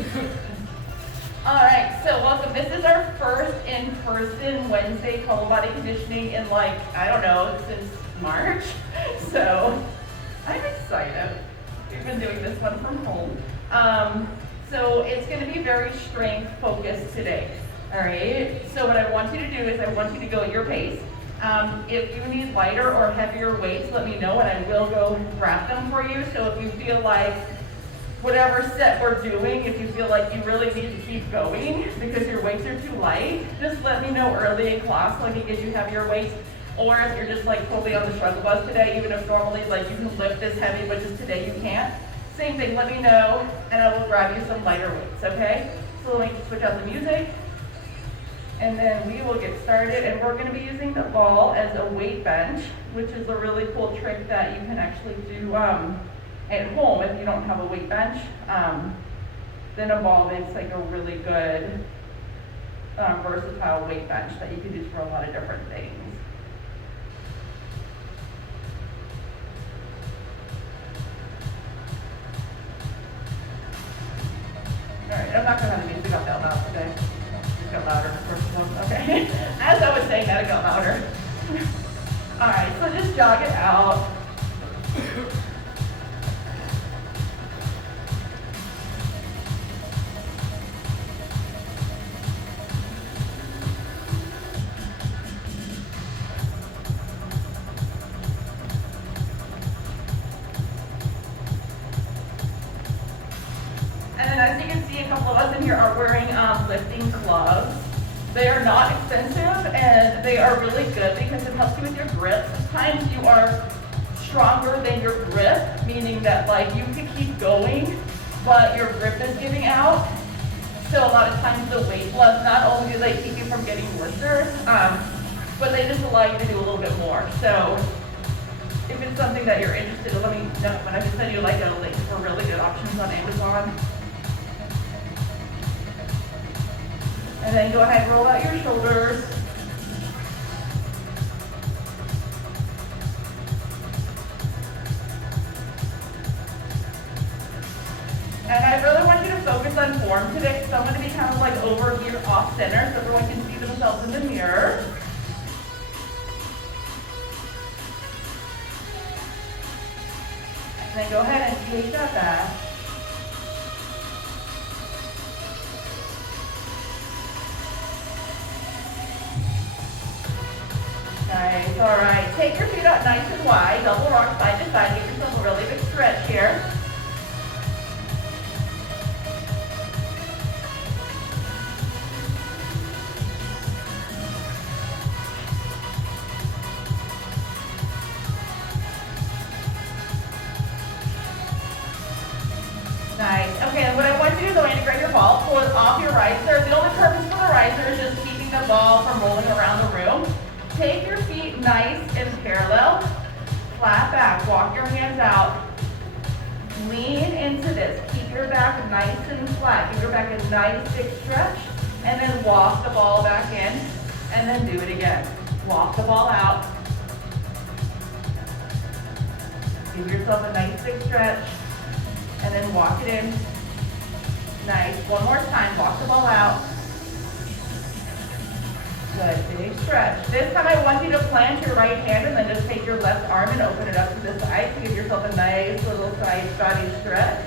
All right, so welcome. This is our first in-person Wednesday total body conditioning in I don't know, since March. So I'm excited. We've been doing this one from home. So it's going to be very strength focused today. All right, so what I want you to do is I want you to go at your pace. If you need lighter or heavier weights, let me know and I will go grab them for you. So if you feel like whatever set we're doing, if you feel like you really need to keep going because your weights are too light, just let me know early in class so I can get you heavier weights. Or if you're just totally on the struggle bus today, even if normally you can lift this heavy, but just today you can't, same thing, let me know and I will grab you some lighter weights, okay? So let me switch out the music and then we will get started. And we're gonna be using the ball as a weight bench, which is a really cool trick that you can actually do at home if you don't have a weight bench. Then a ball makes a really good versatile weight bench that you can use for a lot of different things. All right, I'm not gonna have the music up that loud today. It got louder, okay. As I was saying that, it got louder. All right, so just jog it out. And then as you can see, a couple of us in here are wearing lifting gloves. They are not expensive and they are really good because it helps you with your grip. Sometimes you are stronger than your grip, meaning that you can keep going, but your grip is giving out. So a lot of times the weight gloves, not only do they keep you from getting blisters, but they just allow you to do a little bit more. So if it's something that you're interested in, let me know. But I can send you a link for really good options on Amazon. And then go ahead and roll out your shoulders. And I really want you to focus on form today. So I'm going to be kind of over here off center so everyone can see themselves in the mirror. And then go ahead and take that back. Nice, all right. Take your feet out nice and wide, double rock side to side. Give yourself a really big stretch here. Nice. Okay, and what I want you to do is I want you to grab your ball, pull it off your riser. The only purpose for the riser is just keeping the ball from rolling around the room. Take your feet nice and parallel, flat back, walk your hands out, lean into this, keep your back nice and flat, give your back a nice big stretch, and then walk the ball back in, and then do it again. Walk the ball out, give yourself a nice big stretch, and then walk it in. Nice, one more time, walk the ball out. Good, big stretch. This time I want you to plant your right hand and then just take your left arm and open it up to the side to give yourself a nice little side body stretch.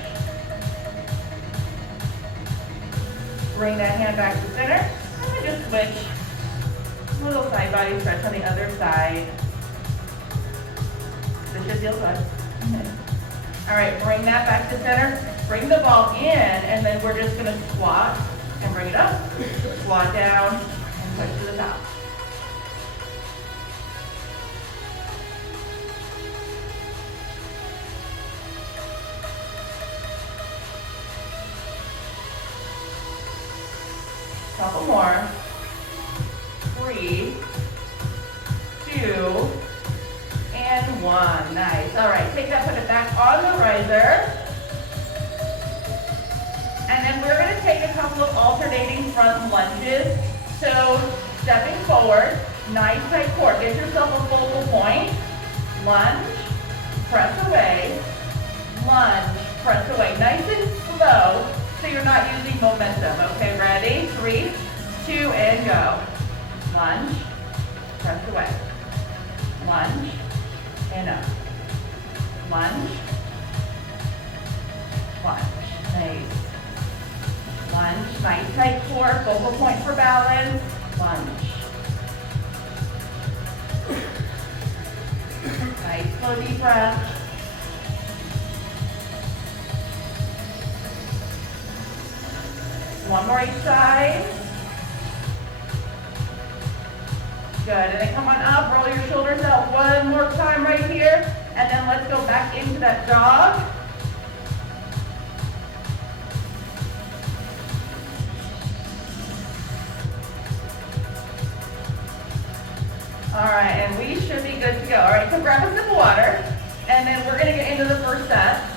Bring that hand back to center and then just switch. Little side body stretch on the other side. This should feel good. All right, bring that back to center. Bring the ball in and then we're just gonna squat and bring it up. Squat down. Push to the top. Couple more. 3, 2, and 1. Nice. All right, take that, put it back on the riser. And then we're going to take a couple of alternating front lunges. So stepping forward, nice tight core. Get yourself a focal point. Lunge, press away. Lunge, press away. Nice and slow. So you're not using momentum. Okay, ready? 3, 2, and go. Lunge, press away. Lunge, and up. Lunge, lunge. Nice. Lunge, nice tight core, focal point for balance. Lunge. Nice, slow, deep breath. One more each side. Good, and then come on up, roll your shoulders out one more time right here, and then let's go back into that jog. All right, and we should be good to go. All right, so grab a sip of water, and then we're gonna get into the first set.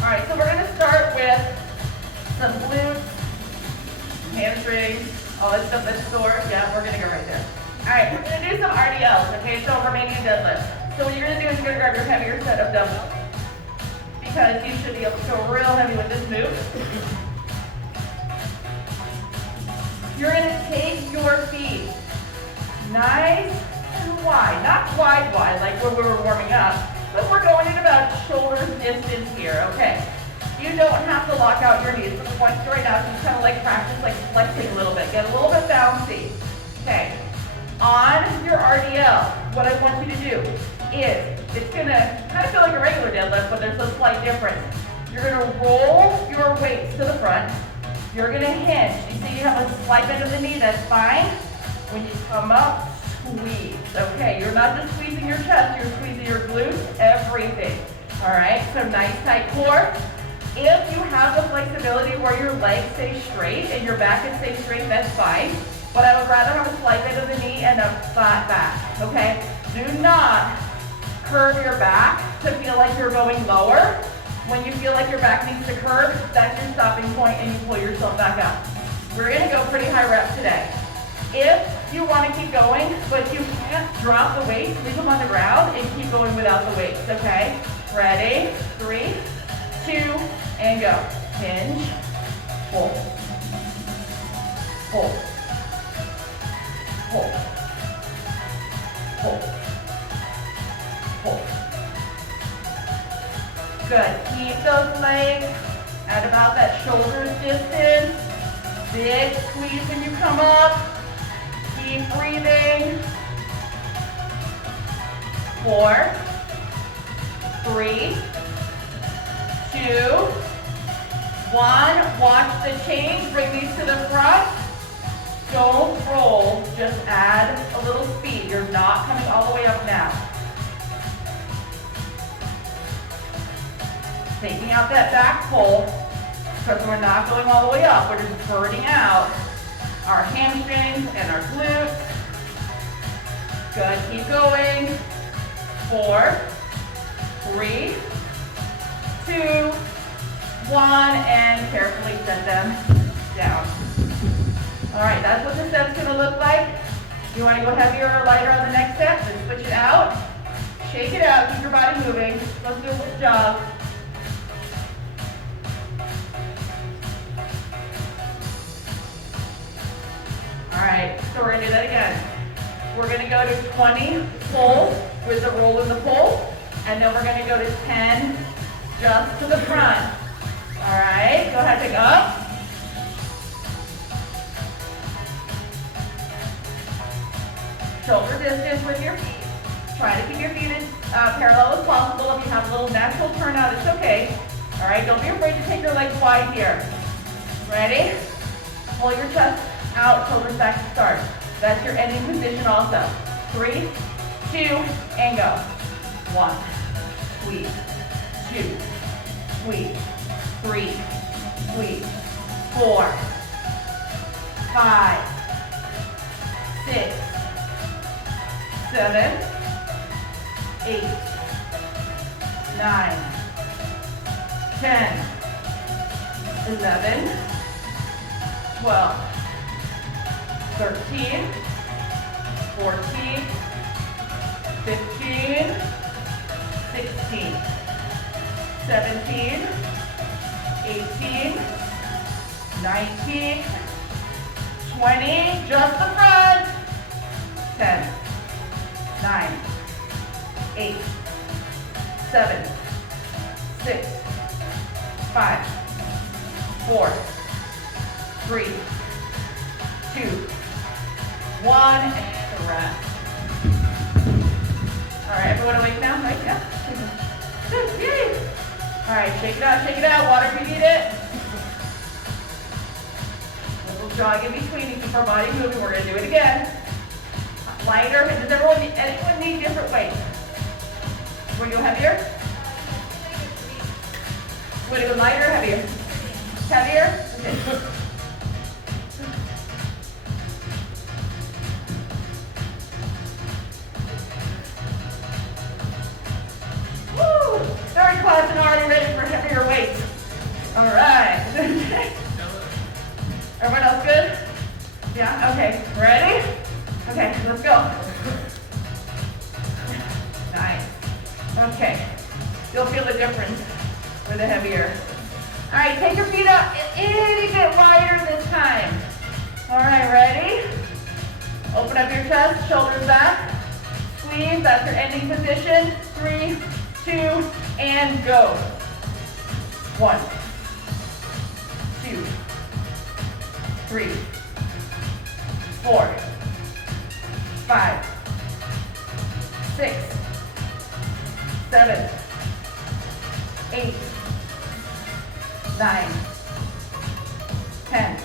All right, so we're gonna start with some glutes, hamstrings, all that stuff that's sore. Yeah, we're gonna go right there. All right, we're gonna do some RDLs, okay? So Romanian deadlift. So what you're gonna do is you're gonna grab your heavier set of dumbbells because you should be able to go real heavy with this move. You're gonna take your feet nice and wide, not wide like when we were warming up, but we're going in about shoulder distance here, okay? You don't have to lock out your knees. So the point right now is just kind of like practice like flexing a little bit, get a little bit bouncy, okay? On your RDL, what I want you to do is, it's gonna kind of feel like a regular deadlift, but there's a slight difference. You're gonna roll your weights to the front. You're gonna hinge. You see you have a slight bend of the knee, that's fine. When you come up, squeeze. Okay, you're not just squeezing your chest, you're squeezing your glutes, everything. All right, so nice tight core. If you have the flexibility where your legs stay straight and your back can stay straight, that's fine. But I would rather have a slight bend of the knee and a flat back, okay? Do not curve your back to feel like you're going lower. When you feel like your back needs to curve, that's your stopping point and you pull yourself back up. We're gonna go pretty high reps today. If you wanna keep going, but you can't drop the weights, leave them on the ground and keep going without the weights, okay? Ready? 3, 2, and go. Hinge, pull, pull. Pull, pull, pull. Good, keep those legs at about that shoulder distance. Big squeeze when you come up. Keep breathing. 4, 3, 2, 1. Watch the change, bring these to the front. Don't roll, just add a little speed. You're not coming all the way up now. Taking out that back pull, because we're not going all the way up. We're just burning out our hamstrings and our glutes. Good, keep going. 4, 3, 2, 1, and carefully set them down. All right, that's what the set's gonna look like. You wanna go heavier or lighter on the next set? Then switch it out. Shake it out, keep your body moving. Let's do a little jog. All right, so we're gonna do that again. We're gonna go to 20 pull with the roll and the pull, and then we're gonna go to 10 just to the front. All right, go ahead, pick up. Shoulder distance with your feet. Try to keep your feet as parallel as possible. If you have a little natural turnout, it's okay. All right, don't be afraid to take your legs wide here. Ready? Pull your chest out, shoulders back to start. That's your ending position also. 3, 2, and go. 1, squeeze, 2, squeeze, 3, squeeze, 4, 5, 6, 7, 8, 9, 10, 11, 12, 13, 14, 15, 16, 17, 18, 19, 20, just the front, 10, 9, 8, 7, 6, 5, 4, 3, 2, 1, and the rest. All right, everyone awake now? Right? Yeah. Good, yay. All right, shake it out. Water if you need it. Little jog in between to keep our body moving. We're gonna do it again. Lighter, does anyone need different weights? We're gonna go heavier? We're gonna go lighter, heavier? Heavier? Okay. Woo! Third class and already ready for heavier weights. All right. Everyone else good? Yeah? Okay. Ready? Okay, let's go. Nice. Okay. You'll feel the difference with the heavier. All right, take your feet up a bit wider this time. All right, ready? Open up your chest, shoulders back. Squeeze, that's your ending position. 3, 2, and go. 1, 2, 3, 4, 5, 6, 7, 8, 9, 10,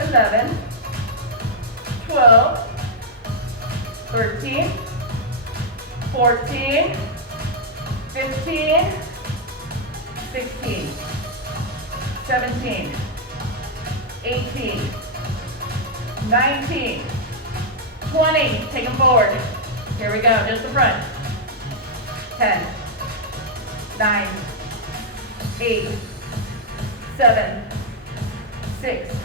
11, 12, 13, 14, 15, 16, 17, 18, 19, 20, take them forward. Here we go, just the front. 10, 9, 8, 7, 6,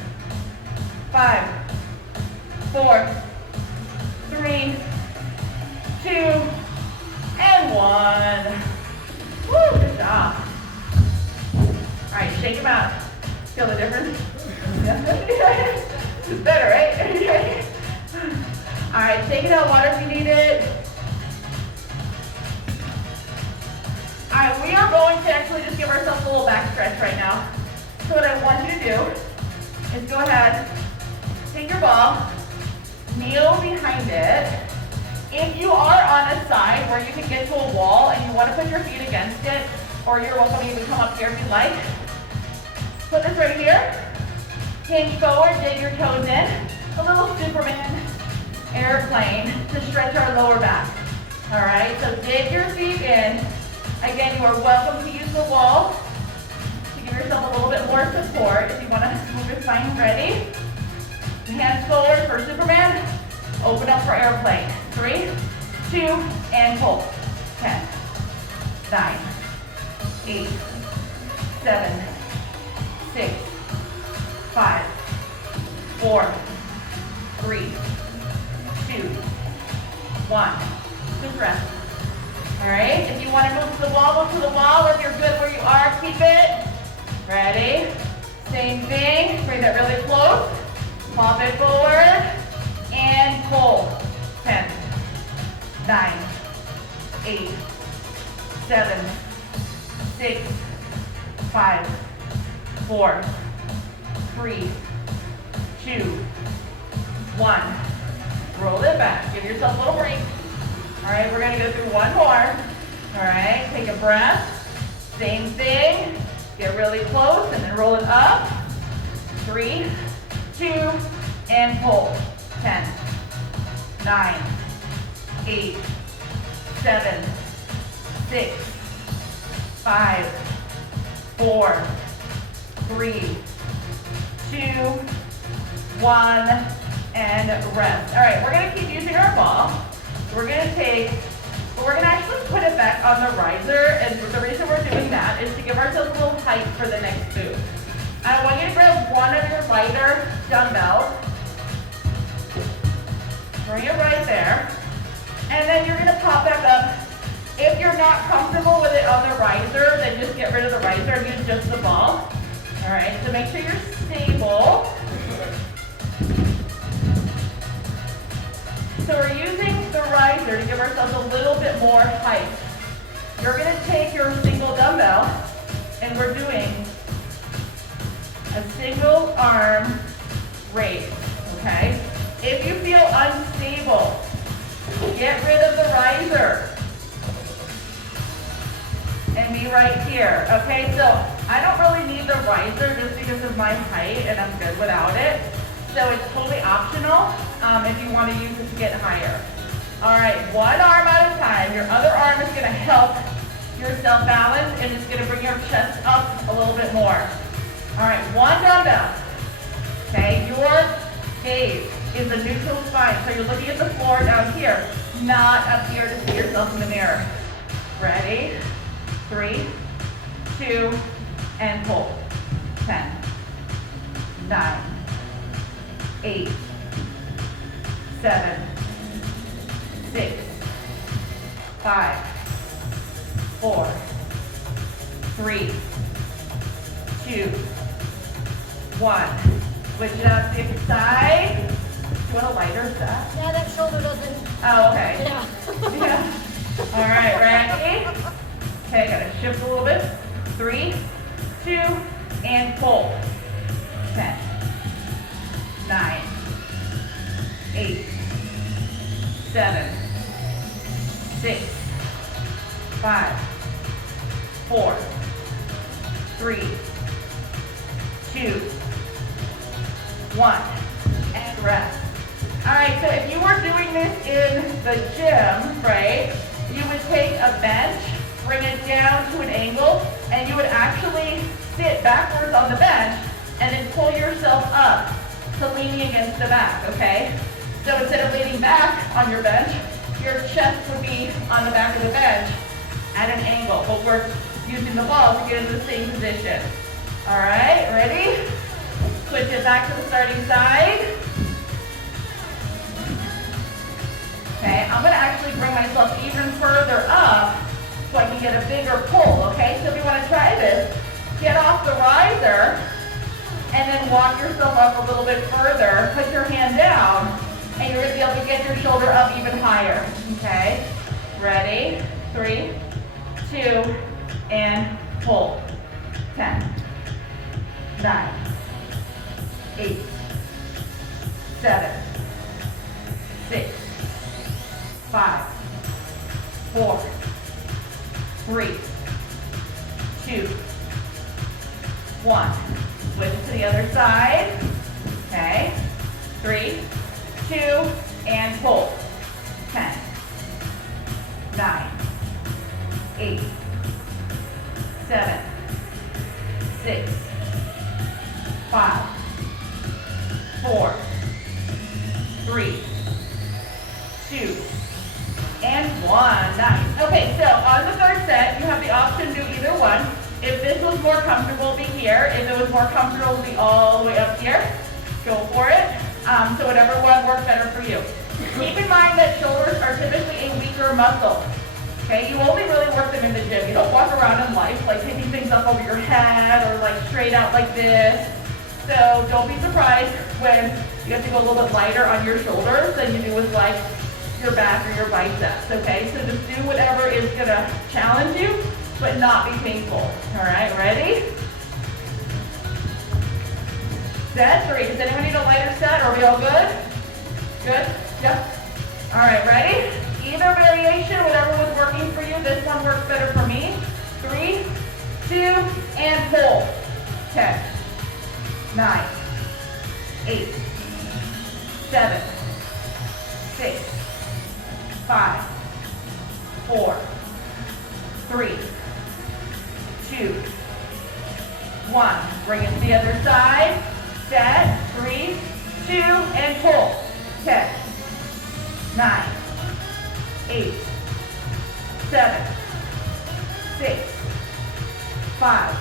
5, 4, 3, 2, and 1. Woo, good job. All right, shake them out. Feel the difference? It's better, right? All right, take it out, water if you need it. All right, we are going to actually just give ourselves a little back stretch right now. So what I want you to do is go ahead, take your ball, kneel behind it. If you are on a side where you can get to a wall and you want to put your feet against it, or you're welcome to even come up here if you'd like. Put this right here. Hinge forward, dig your toes in. A little Superman airplane to stretch our lower back. All right, so dig your feet in. Again, you are welcome to use the wall to give yourself a little bit more support if you want to move your spine. Ready? Hands forward for Superman. Open up for airplane. 3, 2, and pull. 10, 9, 8, 7, 6, 5, 4, 3, 2, 1. Good rest. All right, if you want to move to the wall, move to the wall. If you're good where you are, keep it. Ready? Same thing. Bring that really close. Pop it forward and pull. 10, 9, 8, 7, 6, 5, 4, 3, 2, 1. Roll it back. Give yourself a little break. All right, we're going to go through one more. All right, take a breath. Same thing. Get really close and then roll it up. 3, 2, and pull. 10, 9, 8, 7, 6, 5, 4, 3, 2, 1, and rest. All right, we're going to keep using our ball. We're going to actually put it back on the riser, and the reason we're doing that is to give ourselves a little height for the next move. I want you to grab one of your lighter dumbbell. Bring it right there. And then you're gonna pop back up. If you're not comfortable with it on the riser, then just get rid of the riser and use just the ball. All right, so make sure you're stable. So we're using the riser to give ourselves a little bit more height. You're gonna take your single dumbbell and we're doing a single arm raise, okay? If you feel unstable, get rid of the riser and be right here, okay? So I don't really need the riser just because of my height and I'm good without it. So it's totally optional if you want to use it to get higher. All right, one arm at a time. Your other arm is going to help yourself balance and it's going to bring your chest up a little bit more. All right, one dumbbell. Okay, your gaze is a neutral spine. So you're looking at the floor down here, not up here to see yourself in the mirror. Ready? 3, 2, and pull. 10, 9, 8, 7, 6, 5, 4, 3, 2, 1. Switch it out to the side. Do you want a lighter set? Yeah, that shoulder doesn't. Oh, okay. Yeah. Yeah. All right, ready? Okay, gotta shift a little bit. 3, 2, and pull. 10, 9, 8, 7, 6, 5, 4, 3, 2, 1, and rest. All right, so if you were doing this in the gym, right, you would take a bench, bring it down to an angle, and you would actually sit backwards on the bench and then pull yourself up to leaning against the back, okay? So instead of leaning back on your bench, your chest would be on the back of the bench at an angle, but we're using the ball to get into the same position. All right, ready? Switch it back to the starting side. Okay, I'm gonna actually bring myself even further up so I can get a bigger pull, okay? So if you wanna try this, get off the riser and then walk yourself up a little bit further, put your hand down, and you're gonna be able to get your shoulder up even higher, okay? Ready? 3, 2, and pull. 10, 9, 8, 7, 6, 5, 4, 3, 2, 1. Switch to the other side. Okay. 3, 2, and pull. 10, 9, 8, 7, 6, 5, 4, 3, 2, and 1. Nice. Okay, so on the third set, you have the option to do either one. If this was more comfortable, be here. If it was more comfortable, be all the way up here. Go for it. So whatever one works better for you. Keep in mind that shoulders are typically a weaker muscle. Okay, you only really work them in the gym. You don't walk around in life like taking things up over your head or like straight out like this. So don't be surprised when you have to go a little bit lighter on your shoulders than you do with like your back or your biceps, okay? So just do whatever is gonna challenge you, but not be painful. All right, ready? Set 3. Does anyone need a lighter set? Are we all good? Good? Yep. All right, ready? Either variation, whatever was working for you. This one works better for me. 3, 2, and pull. 10, 9, 8, 7, 6, 5, 4, 3, 2, 1. Bring it to the other side. Set. 3, 2, and pull. 10, 9, 8, 7, 6, 5,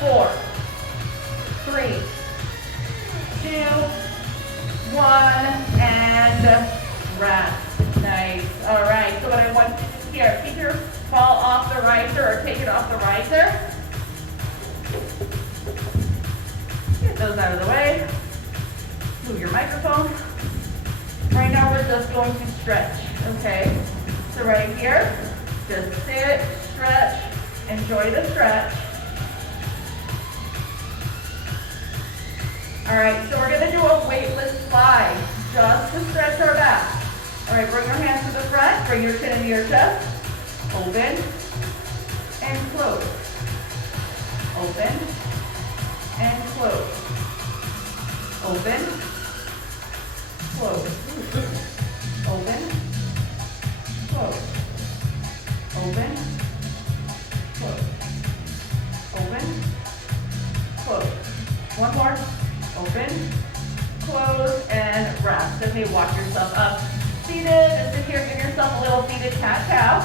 4, 3, and rest. Nice. All right, so what I want you to do here, keep your ball off the riser or take it off the riser. Get those out of the way. Move your microphone. Right now we're just going to stretch, okay? So right here, just sit, stretch, enjoy the stretch. All right, so we're gonna do a weightless slide just to stretch our back. All right, bring your hands to the front, bring your chin into your chest. Open and close. Open and close. Open, close. Open, close. Open, close. Open, close. One more. Open, close, and rest. Okay, walk yourself up. Seated, just sit here, give yourself a little seated cat-cow.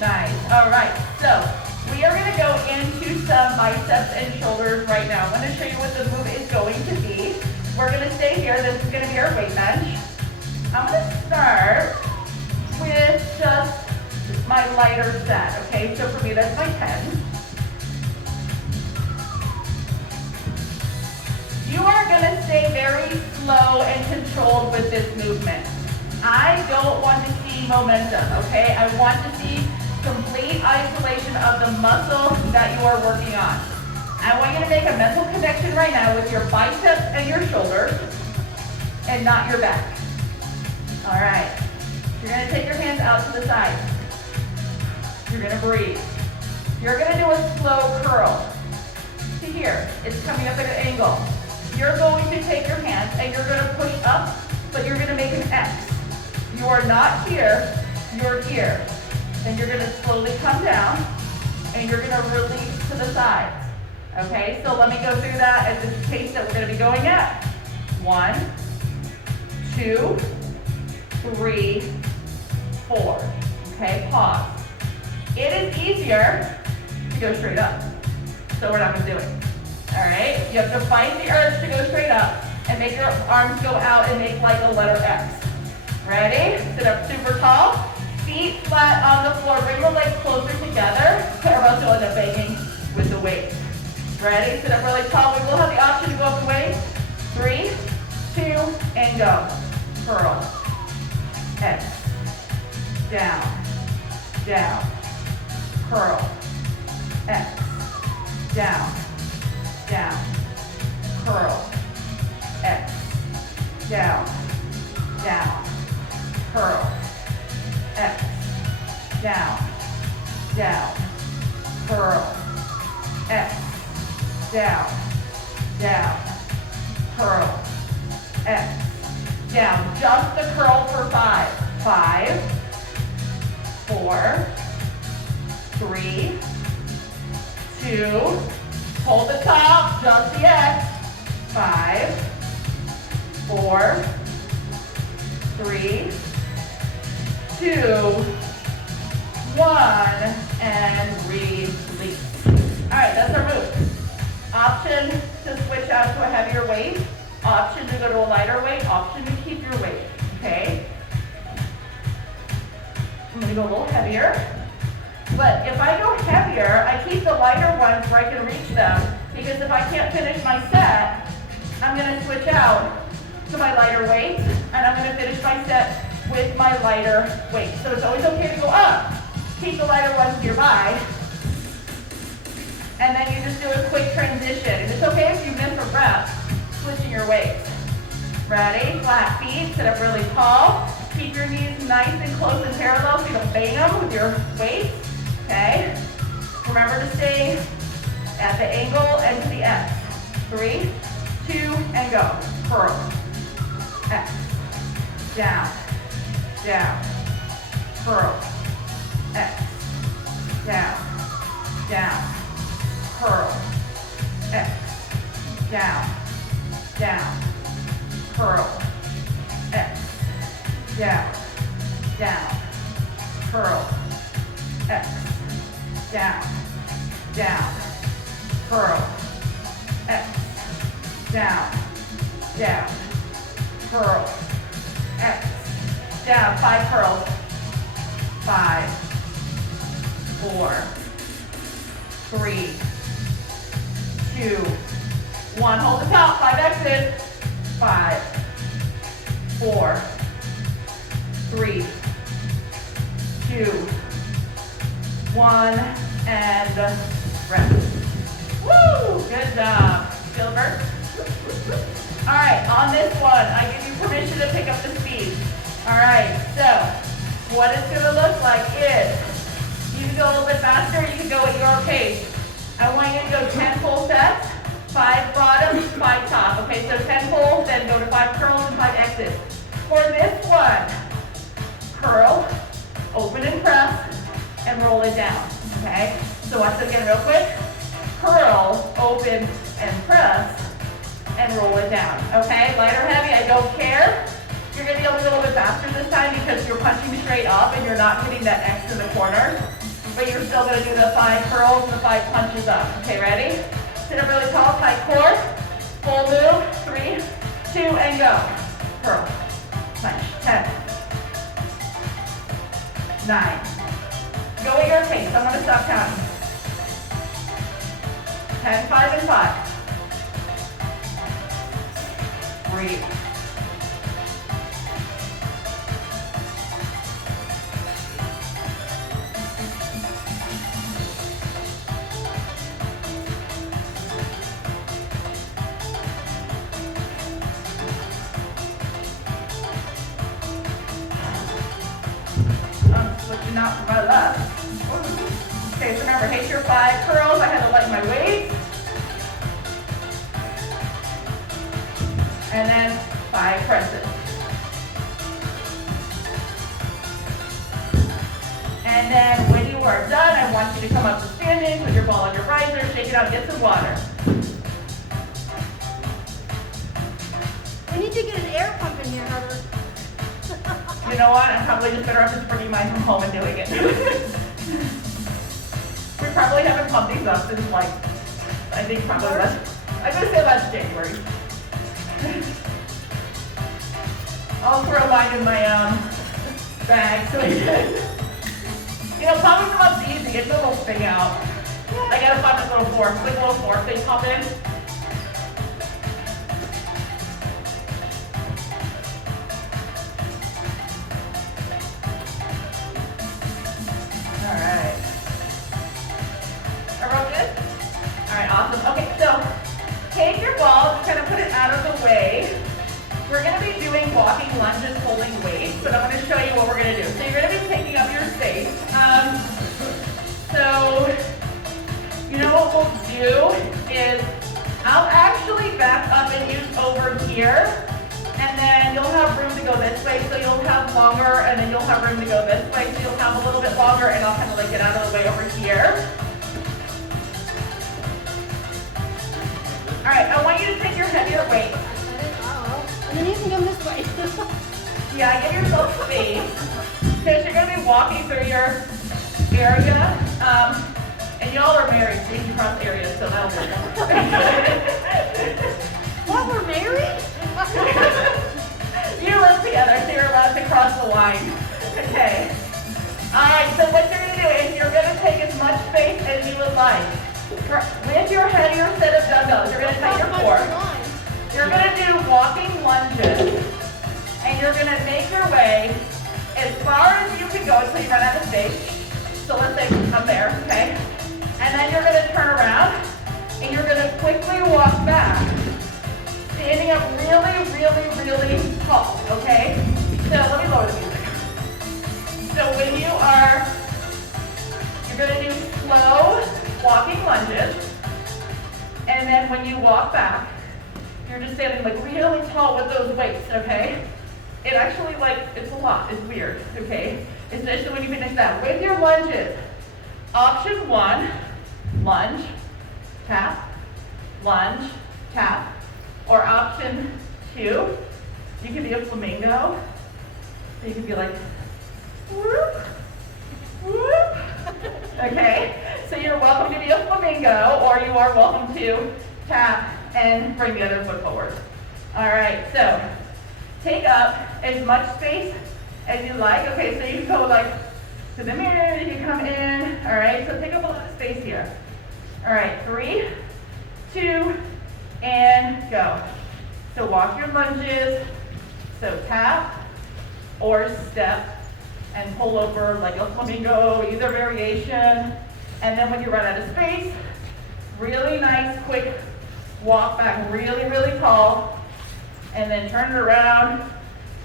Nice, all right, so we are gonna go into some biceps and shoulders right now. I'm gonna show you what the move is going to be. We're gonna stay here, this is gonna be our weight bench. I'm gonna start with just my lighter set, okay? So for me, that's my 10. You are gonna stay very slow and controlled with this movement. I don't want to see momentum, okay? I want to see complete isolation of the muscle that you are working on. I want you to make a mental connection right now with your biceps and your shoulders and not your back. All right, you're gonna take your hands out to the side. You're gonna breathe. You're gonna do a slow curl. See here, it's coming up at an angle. You're going to take your hands and you're gonna push up, but you're gonna make an X. You are not here, you're here. And you're gonna slowly come down and you're gonna release to the sides. Okay, so let me go through that at the pace that we're gonna be going at. 1, 2, 3, 4. Okay, pause. It is easier to go straight up. So we're not gonna do it. All right, you have to fight the urge to go straight up and make your arms go out and make like a letter X. Ready? Sit up super tall. Feet flat on the floor. Bring your legs closer together, or else you'll end up banging with the weight. Ready? Sit up really tall. We will have the option to go up the weight. 3, 2, and go. Curl. X. Down. Down. Curl. X. Down. Down. Curl. X. Down. Down. Curl. X. Down. Down. Curl. X. Down. Down. Curl. X. Down. Just the curl for 5. 5. 4. 3. 2. Hold the top. Just the X. 5. 4. 3. 2, 1, and release. All right, that's our move. Option to switch out to a heavier weight, option to go to a lighter weight, option to keep your weight, okay? I'm gonna go a little heavier, but if I go heavier, I keep the lighter ones where I can reach them, because if I can't finish my set, I'm gonna switch out to my lighter weight, and I'm gonna finish my set with my lighter weight. So it's always okay to go up. Keep the lighter ones nearby. And then you just do a quick transition. And it's okay if you miss a rep, switching your weight. Ready? Flat feet, sit up really tall. Keep your knees nice and close and parallel so you don't bang them with your weight. Okay? Remember to stay at the angle and to the X. 3, 2, and go. Curl. X. Down. Down, curl, X, down, down, curl, X, down, down, curl, X, down, down, curl, X, down, down, curl, X, down, down, curl, X, down, 5 curls, 5, 4, 3, 2, 1, hold the top, 5 X's, 5, 4, 3, 2, 1, and rest. Woo, good job. Feel the burn? All right, on this one, I give you permission to pick up the speed. All right, so what it's gonna look like is, you can go a little bit faster, you can go at your pace. I want you to go 10 full sets, 5 bottom, 5 top. Okay, so 10 pulls, then go to 5 curls and 5 X's. For this one, curl, open and press, and roll it down. Okay, so watch this again real quick. Curl, open, and press, and roll it down. Okay, light or heavy, I don't care. You're gonna be able to go a little bit faster this time because you're punching straight up and you're not hitting that X in the corner. But you're still gonna do the 5 curls and the 5 punches up. Okay, ready? Sit up really tall, tight core. Full move, 3, 2, and go. Curl, punch, 10, 9. Go at your pace, I'm gonna stop counting. 10, 5, and 5. 3. 'Switching out to my left. Okay, so remember, hit your 5 curls. I had to lighten my weight. And then 5 presses. And then when you are done, I want you to come up to standing, put your ball on your riser, shake it out, get some water. We need to get an air pump in here, Herbert. You know what? I'm probably just better off just bringing mine from home and doing it. We probably haven't pumped these up since like, I think probably last, I'm going to say last January. I'll throw mine in my bag so you know, pumping them up's easy. Get the little thing out. I gotta find this little fork. It's like a little fork they pump in. Alright. Everyone good? Alright, awesome. Okay, so take your ball, just kind of put it out of the way. We're going to be doing walking lunges, holding weights, but I'm going to show you what we're going to do. So you're going to be taking up your space. So, you know what we'll do is, I'll actually back up and use over here, and then you'll have room to go this way, so you'll have longer, and then you'll have room to go this way, so you'll have a little bit longer, and I'll kind of like get out of the way over here. All right, I want you to take your heavier weight. And then you can come this way. Yeah, give yourself space, because you're going to be walking through your area, and y'all are married, so you can cross areas, so that'll be What, we're married? You live together, so you're allowed to cross the line. Okay. All right, so what you're going to do is you're going to take as much space as you would like. With your heavier set of dumbbells, you're going to take your core. You're going to do walking lunges, and you're going to make your way as far as you can go until you run out of space. So let's say up there, okay? And then you're going to turn around, and you're going to quickly walk back, standing up really, really, really tall, okay? So let me lower the music. So when you're going to do slow walking lunges, and then when you walk back, you're just standing like really tall with those weights, okay? It actually it's a lot, it's weird, okay? Especially when you finish that. With your lunges, option 1, lunge, tap, or option 2, you can be a flamingo. So you can be like, whoop, whoop. Okay, so you're welcome to be a flamingo, or you are welcome to tap and bring the other foot forward. All right, so take up as much space as you like. Okay, so you can go like to the mirror, you can come in. All right, so take up a lot of space here. All right, 3, 2, and go. So walk your lunges. So tap or step and pull over like a flamingo, either variation. And then when you run out of space, really nice, quick walk back really, really tall. And then turn it around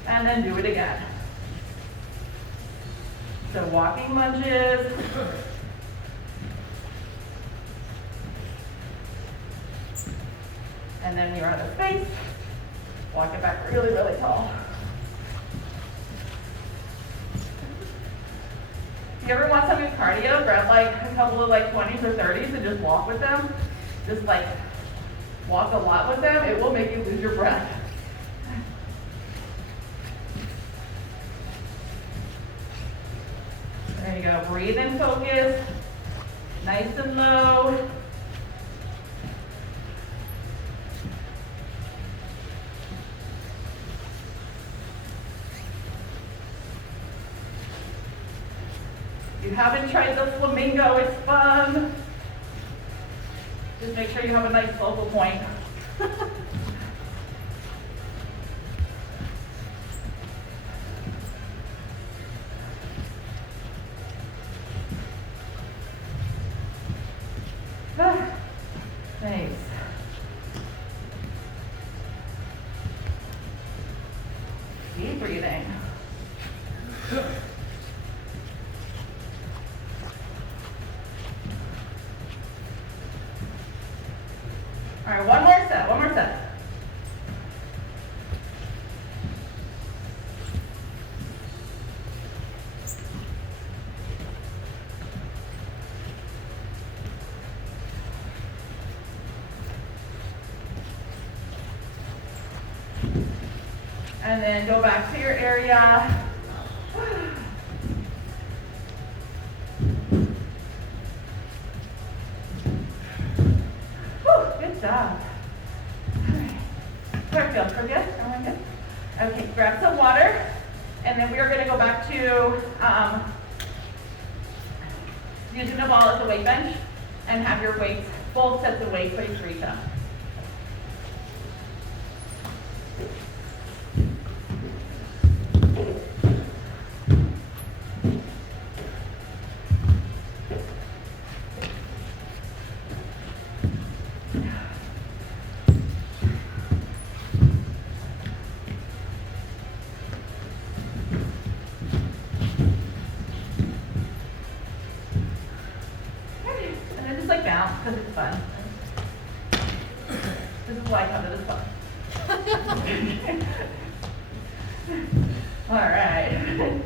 and then do it again. So walking lunges. And then when you're out of space, walk it back really, really tall. If you ever want some good cardio, grab like a couple of like 20s or 30s and just walk with them. Just like walk a lot with them. It will make you lose your breath. There you go. Breathe and focus. Nice and low. If you haven't tried the flamingo, it's fun. Just make sure you have a nice focal point. Thanks. Deep breathing. All right, one more set. And then go back to your area. Good job. Where it feels pretty good? Everyone good? Okay, grab some water, and then we are going to go back to using the ball as a weight bench, and have your weights, both sets of weights, please reach up. Because it's fun. This is why I come to this fun. All right.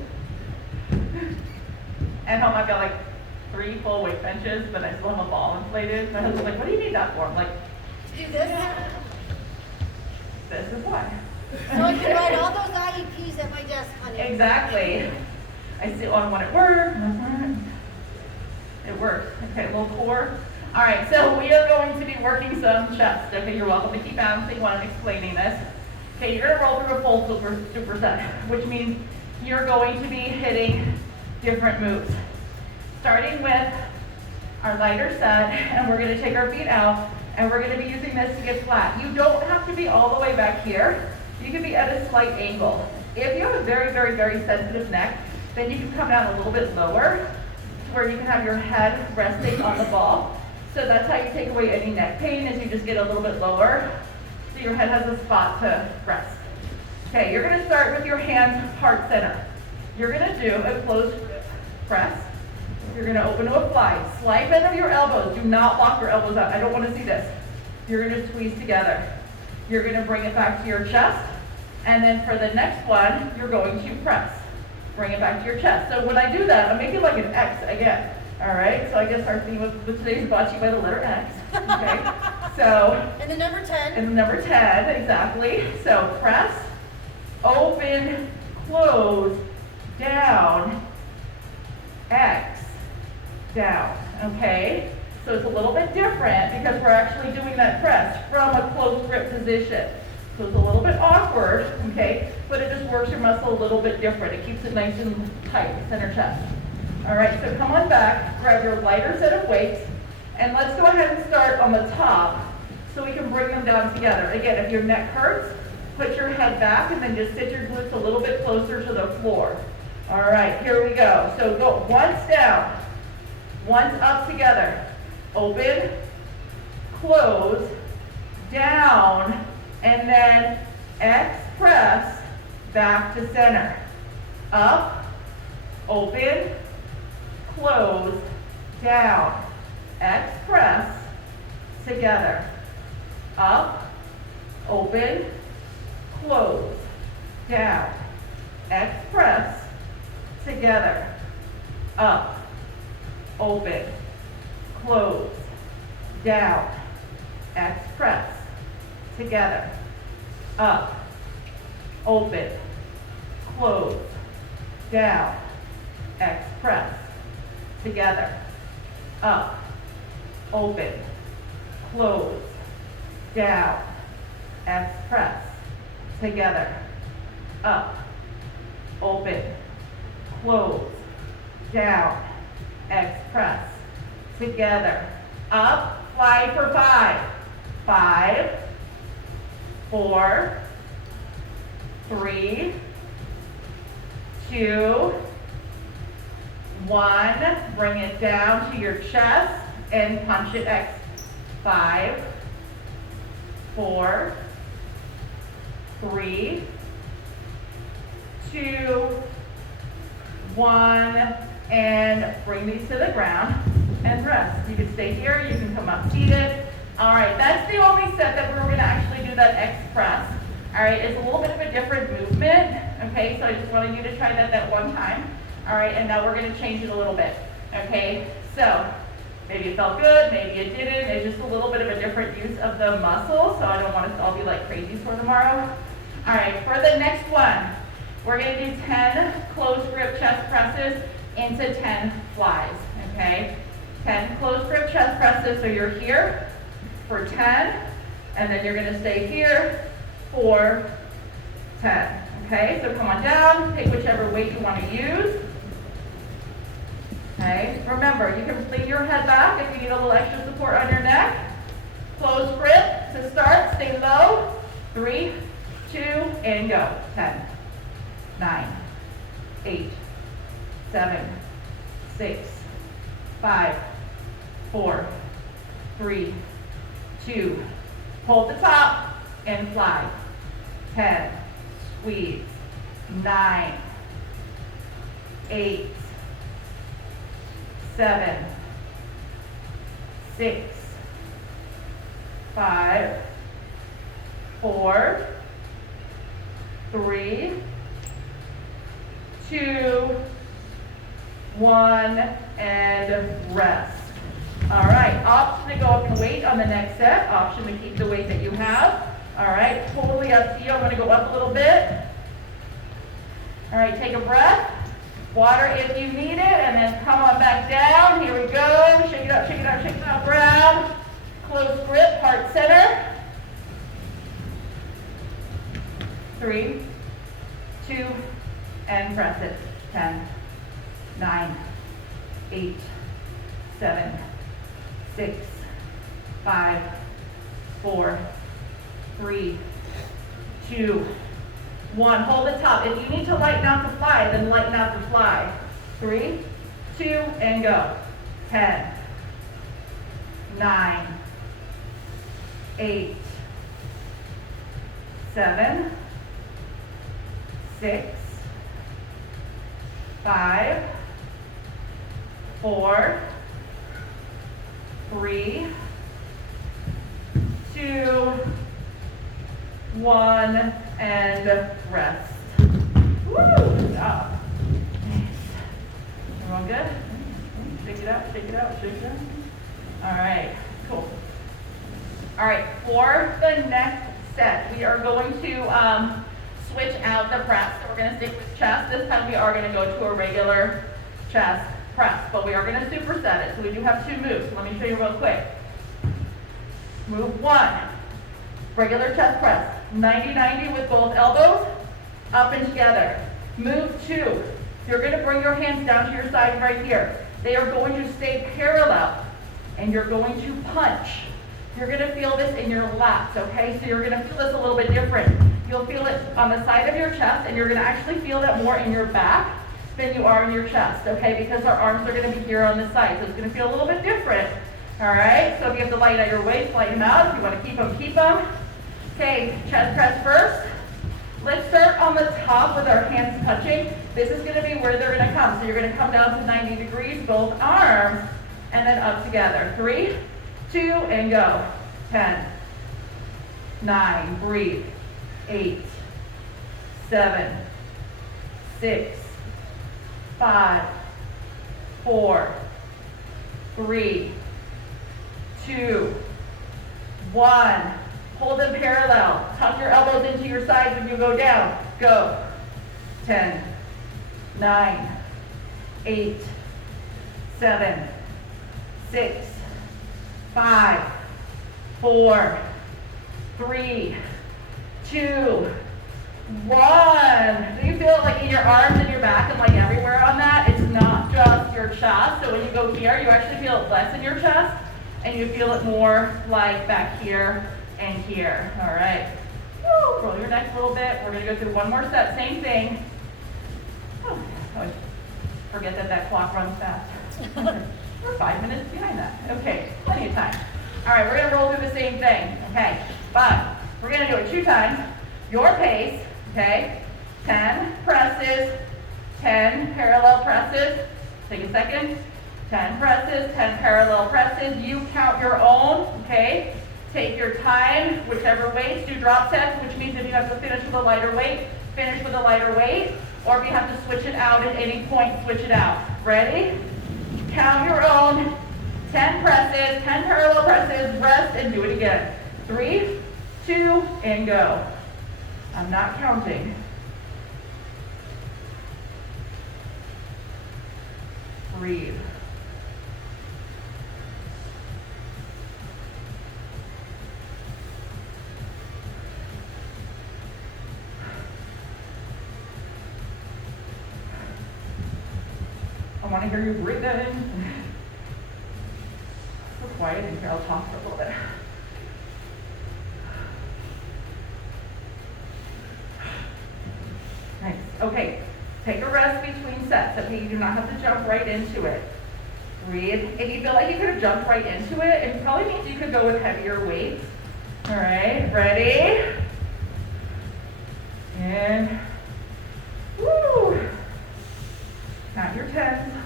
At home I've got like 3 full weight benches, but I still have a ball inflated. My husband's like, what do you need that for? I'm like, do this. This is why. So I can write all those IEPs at my desk, honey. Exactly. I sit on one at work. It works. Okay, a little core. All right, so we are going to be working some chest. Okay, you're welcome to keep bouncing while I'm explaining this. Okay, you're gonna roll through a full superset, which means you're going to be hitting different moves. Starting with our lighter set, and we're gonna take our feet out, and we're gonna be using this to get flat. You don't have to be all the way back here. You can be at a slight angle. If you have a very, very, very sensitive neck, then you can come down a little bit lower, where you can have your head resting on the ball. So that's how you take away any neck pain, is you just get a little bit lower, so your head has a spot to rest. Okay, you're gonna start with your hands heart center. You're gonna do a closed press. You're gonna open to a fly. Slight bend of your elbows. Do not lock your elbows out. I don't wanna see this. You're gonna squeeze together. You're gonna bring it back to your chest, and then for the next one, you're going to press. Bring it back to your chest. So when I do that, I'm making like an X again. All right, so I guess our theme of today is brought to you by the letter X. Okay, so. And the number 10. And the number 10, exactly. So press, open, close, down, X, down. Okay, So it's a little bit different because we're actually doing that press from a closed grip position. So it's a little bit awkward, okay, but it just works your muscle a little bit different. It keeps it nice and tight, center chest. All right, so come on back, grab your lighter set of weights, and let's go ahead and start on the top so we can bring them down together. Again, if your neck hurts, put your head back and then just sit your glutes a little bit closer to the floor. All right, here we go. So go once down, once up together. Open, close, down, and then X press back to center. Up, open, close, down. X press, together. Up, open, close, down. X press, together. Up, open, close, down. X press, together. Up, open, close, down. X press, together. Up, open, close, down. X press, together. Up, open, close, down. X press, together. Up, fly for 5. 5, 4, 3, 2, 1. Bring it down to your chest and punch it X. 5, 4, 3, 2, 1, and bring these to the ground and rest. You can stay here, you can come up seated. All right, that's the only set that we're gonna actually do that X press. All right, it's a little bit of a different movement, okay? So I just wanted you to try that one time. All right, and now we're gonna change it a little bit, okay? So maybe it felt good, maybe it didn't. It's just a little bit of a different use of the muscle, so I don't want us to all be like crazies for tomorrow. All right, for the next one, we're gonna do 10 closed grip chest presses into 10 flies, okay? 10 closed grip chest presses, so you're here for 10, and then you're gonna stay here for 10, okay? So come on down, pick whichever weight you wanna use. Okay, remember, you can lean your head back if you need a little extra support on your neck. Close grip to start, stay low. 3, 2, and go. 10, 9, 8, 7, 6, 5, 4, 3, 2. Hold the top and fly. 10, squeeze. 9, 8, 7, 6, 5, 4, 3, 2, 1, and rest. All right, option to go up and weight on the next set, option to keep the weight that you have. All right, totally up to you. I'm going to go up a little bit. All right, take a breath. Water if you need it, and then come on back down. Here we go. Shake it up, shake it up, shake it up. Grab. Close grip, heart center. 3, 2, and press it. 10, 9, 8, 7, 6, 5, 4, 3, 2, 1. Hold the top. If you need to lighten out the fly, then lighten out the fly. 3, 2, and go. 10, 9, 8, 7, 6, 5, 4, 3, 2, 1, and rest. Woo! Good job. Everyone good? Shake it out, shake it out, shake it out. All right, cool. All right, for the next set, we are going to switch out the press. So we're going to stick with chest. This time we are going to go to a regular chest press, but we are going to superset it. So we do have 2 moves. So let me show you real quick. Move 1, regular chest press, 90-90 with both elbows, up and together. Move 2, you're going to bring your hands down to your side right here. They are going to stay parallel, and you're going to punch. You're going to feel this in your lats, okay? So you're going to feel this a little bit different. You'll feel it on the side of your chest, and you're going to actually feel that more in your back than you are in your chest, okay? Because our arms are going to be here on the side, so it's going to feel a little bit different, all right? So if you have to lighten out your weights, lighten them out. If you want to keep them, keep them. Okay, chest press first. Let's start on the top with our hands touching. This is going to be where they're going to come. So you're going to come down to 90 degrees, both arms, and then up together. 3, 2, and go. 10, 9, breathe. 8, 7, 6, 5, 4, 3, 2, 1. Hold them parallel. Tuck your elbows into your sides when you go down. Go. 10, 9, 8, 7, 6, 5, 4, 3, 2, 1. Do you feel it like in your arms and your back and like everywhere on that? It's not just your chest. So when you go here, you actually feel it less in your chest, and you feel it more like back here and here. All right. Woo, roll your neck a little bit. We're going to go through one more set. Same thing. Oh, I always forget that clock runs fast. We're 5 minutes behind that. Okay, plenty of time. All right, we're going to roll through the same thing. Okay, but we're going to do it 2 times. Your pace, okay? 10 presses, 10 parallel presses. Take a second. 10 presses, 10 parallel presses. You count your own, okay? Take your time, whichever weights. Do drop sets, which means if you have to finish with a lighter weight, finish with a lighter weight. Or if you have to switch it out at any point, switch it out. Ready? Count your own. 10 presses, 10 parallel presses, rest, and do it again. 3, 2, and go. I'm not counting. Breathe. I want to hear you breathe in. So quiet in here. I'll talk for a little bit. Nice. Okay. Take a rest between sets. Okay, you do not have to jump right into it. Breathe. If you feel like you could have jumped right into it, it probably means you could go with heavier weights. All right. Ready? And woo. Count your 10s.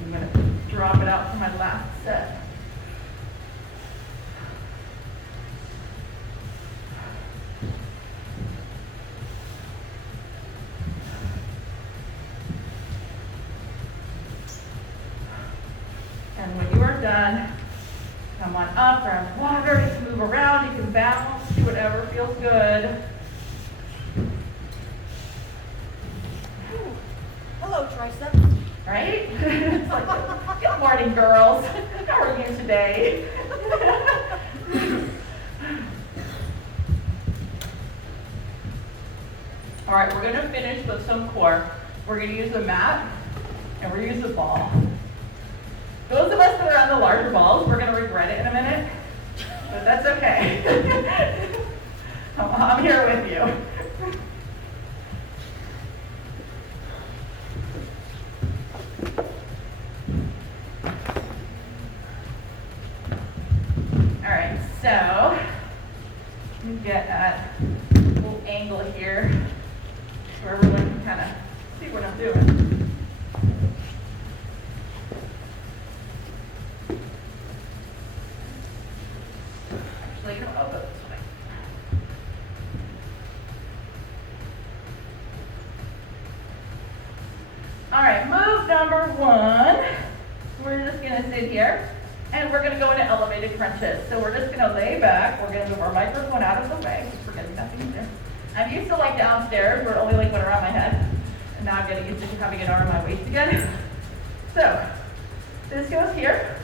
I'm going to drop it out for my last set. And when you are done, come on up, grab water, you can move around, you can bounce, do whatever feels good. Hello, triceps. Right? It's like, good morning, girls. How are you today? All right, we're going to finish with some core. We're going to use a mat, and we're going to use a ball. Those of us that are on the larger balls, we're going to regret it in a minute, but that's okay. I'm here with you. All right, so let me get a little angle here where everyone can kind of see what I'm doing. Actually, I'll go this way. All right, move number 1. We're just going to sit here. And we're gonna go into elevated crunches. So we're just gonna lay back. We're gonna move our microphone out of the way. We're getting nothing there. I'm used to like downstairs where it only like went around my head. And now I'm getting used to having it around my waist again. So this goes here.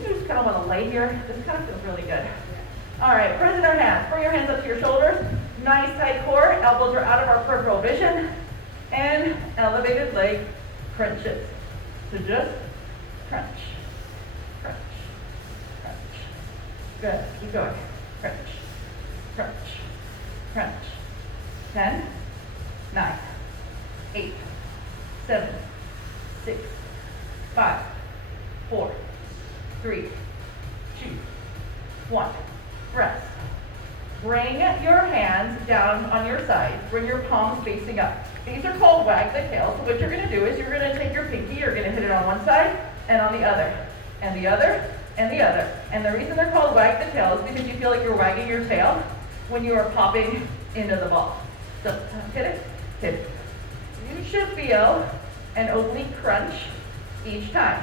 You just kind of want to lay here. This kind of feels really good. All right, prisoner hands. Bring your hands up to your shoulders. Nice tight core. Elbows are out of our peripheral vision. And elevated leg crunches. So just crunch, crunch, crunch. Good. Keep going. Crunch, crunch, crunch. 10, 9, 8, 7, 6, 5, 4, 3, 2, 1. Rest. Bring your hands down on your side. Bring your palms facing up. These are called wag the tail. So what you're going to do is you're going to take your pinky, you're going to hit it on one side and on the other, and the other, and the other. And the reason they're called wag the tail is because you feel like you're wagging your tail when you are popping into the ball. So hit it, hit it. You should feel an oblique crunch each time.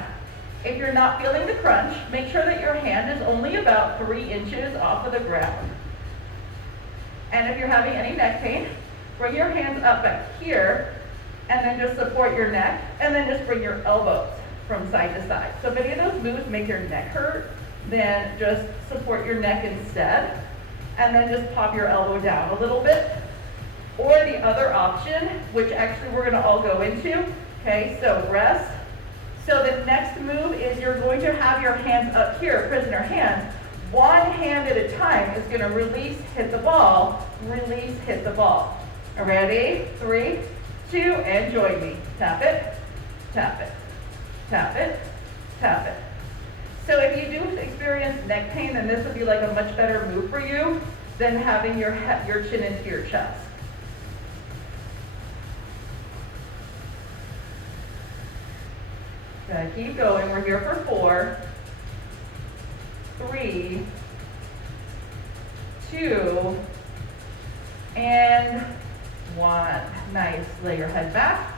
If you're not feeling the crunch, make sure that your hand is only about 3 inches off of the ground. And if you're having any neck pain, bring your hands up back here, and then just support your neck, and then just bring your elbows from side to side. So if any of those moves make your neck hurt, then just support your neck instead, and then just pop your elbow down a little bit. Or the other option, which actually we're gonna all go into, okay, so rest. So the next move is you're going to have your hands up here, prisoner hands. One hand at a time is gonna release, hit the ball, release, hit the ball. Ready? 3, 2, and join me. Tap it, tap it, tap it, tap it. So if you do experience neck pain, then this would be like a much better move for you than having your chin into your chest. Good, keep going. We're here for 4, 3, 2, and 1. Nice. Lay your head back.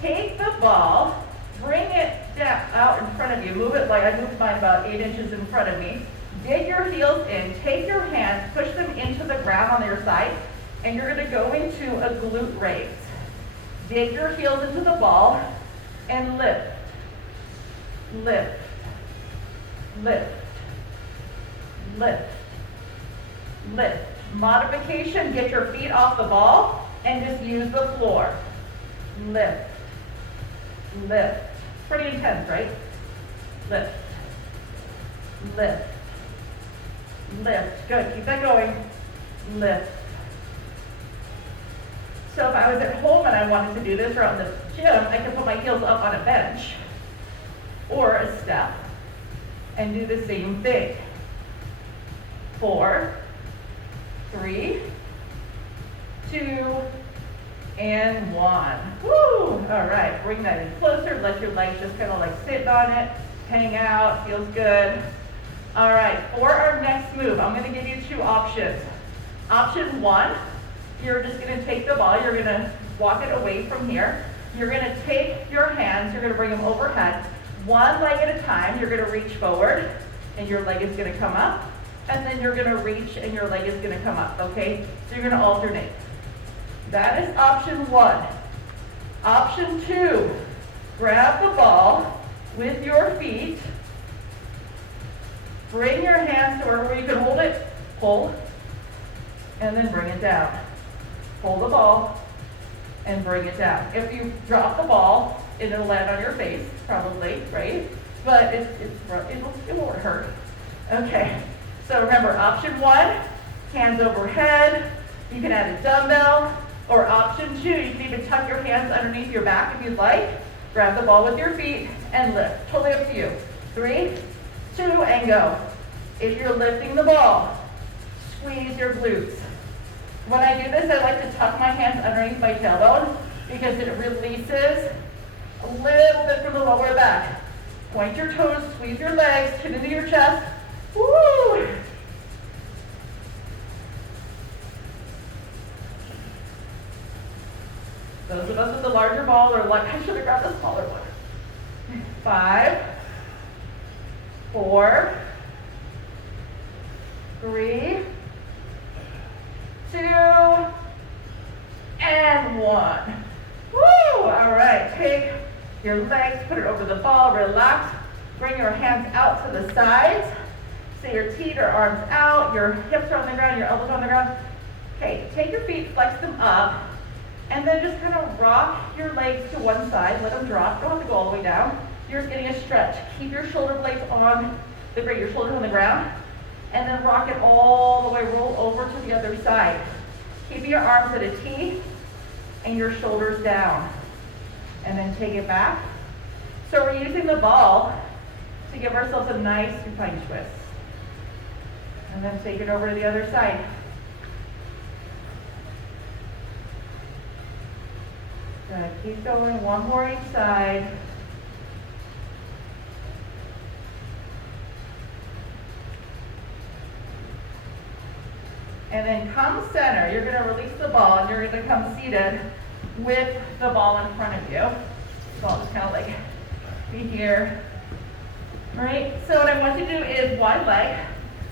Take the ball, bring it down, out in front of you. Move it like I moved mine about 8 inches in front of me. Dig your heels in. Take your hands, push them into the ground on your side, and you're going to go into a glute raise. Dig your heels into the ball and lift. Lift, lift, lift, lift. Modification, get your feet off the ball and just use the floor. Lift, lift. Pretty intense, right? Lift, lift, lift. Good, keep that going. Lift. So if I was at home and I wanted to do this or out in the gym, I could put my heels up on a bench or a step and do the same thing. 4, 3, 2, and 1. Woo! All right, bring that in closer. Let your legs just kind of like sit on it, hang out, feels good. All right, for our next move, I'm gonna give you 2 options. Option 1, you're just gonna take the ball, you're gonna walk it away from here. You're gonna take your hands, you're gonna bring them overhead. One leg at a time, you're gonna reach forward, and your leg is gonna come up, and then you're gonna reach, and your leg is gonna come up, okay? So you're gonna alternate. That is option 1. Option 2, grab the ball with your feet, bring your hands to wherever you can hold it, pull, and then bring it down. Hold the ball, and bring it down. If you drop the ball, it'll land on your face, probably, right? But it won't hurt. Okay, so remember, option 1, hands overhead. You can add a dumbbell. Or option 2, you can even tuck your hands underneath your back if you'd like. Grab the ball with your feet and lift. Totally up to you. 3, 2, and go. If you're lifting the ball, squeeze your glutes. When I do this, I like to tuck my hands underneath my tailbone because it releases a little bit from the lower back. Point your toes, squeeze your legs, chin into your chest. Woo! Those of us with the larger ball are like, I should have grabbed the smaller one. 5, 4, 3, 2, and 1. Woo! All right, take your legs, put it over the ball, relax. Bring your hands out to the sides. So your feet or arms out, your hips are on the ground, your elbows are on the ground. Okay, take your feet, flex them up, and then just kind of rock your legs to one side. Let them drop. Don't have to go all the way down. You're just getting a stretch. Keep your shoulder blades on the ground, your shoulders on the ground, and then rock it all the way, roll over to the other side. Keep your arms at a T and your shoulders down. And then take it back. So we're using the ball to give ourselves a nice supine twist. And then take it over to the other side. Good. Keep going. One more each side. And then come center. You're going to release the ball and you're going to come seated with the ball in front of you. So I'll just kind of like be here. All right, so what I want you to do is wide leg.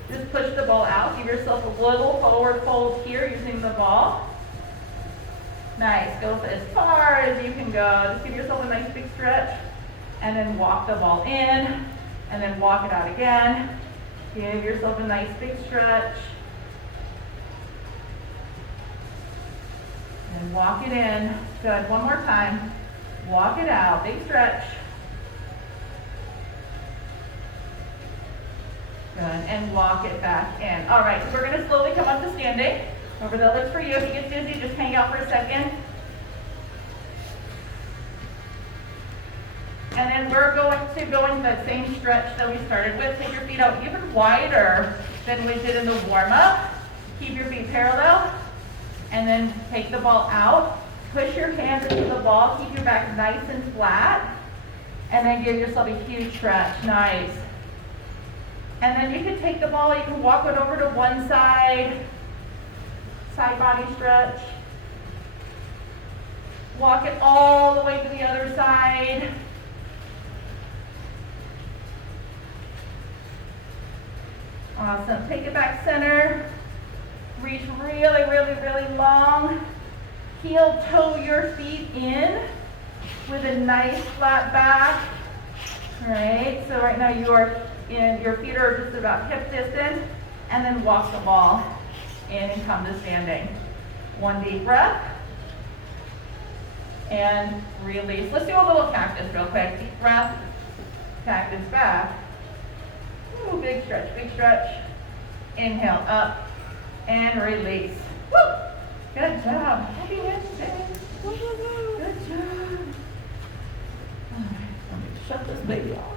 Just push the ball out. Give yourself a little forward fold here using the ball. Nice. Go as far as you can go. Just give yourself a nice big stretch. And then walk the ball in. And then walk it out again. Give yourself a nice big stretch. And walk it in. Good. One more time. Walk it out. Big stretch. Good. And walk it back in. All right. So we're going to slowly come up to standing. Over the legs for you. If you get dizzy, just hang out for a second. And then we're going to go into that same stretch that we started with. Take your feet out even wider than we did in the warm-up. Keep your feet parallel. And then take the ball out. Push your hands into the ball. Keep your back nice and flat. And then give yourself a huge stretch. Nice. And then you can take the ball. You can walk it over to one side. Side body stretch. Walk it all the way to the other side. Awesome. Take it back center. Reach really, really, really long. Heel toe your feet in with a nice flat back. All right, so right now your feet are just about hip distance, and then walk the ball in and come to standing. One deep breath. And release. Let's do a little cactus real quick. Deep breath, cactus back. Ooh, big stretch, big stretch. Inhale up and release. Woo! Good job. Happy Wednesday. Good job. All right, let me shut this baby off.